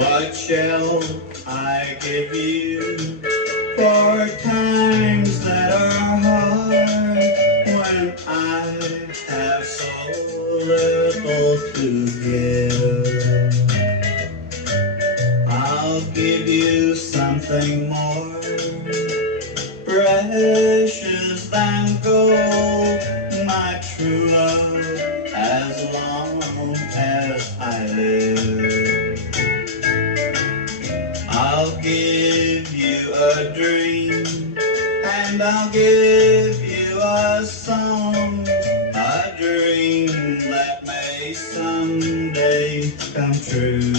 What shall I give you for times that are hard, when I have so little to give? I'll give you something more precious than gold, my true love, as long as I live. I'll give you a dream, and I'll give you a song, a dream that may someday come true.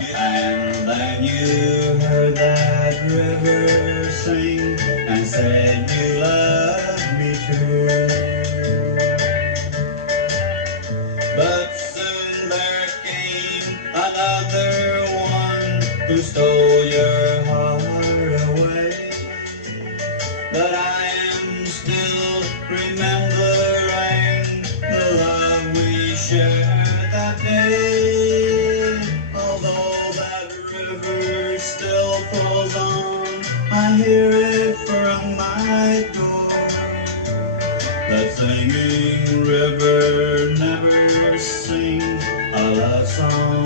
And then you heard that river sing and said you loved me true. But soon there came another one who stole your heart away. But I am still remembering the love we shared that day. Although that river still flows on, I hear it from my door. That singing river never sings a love song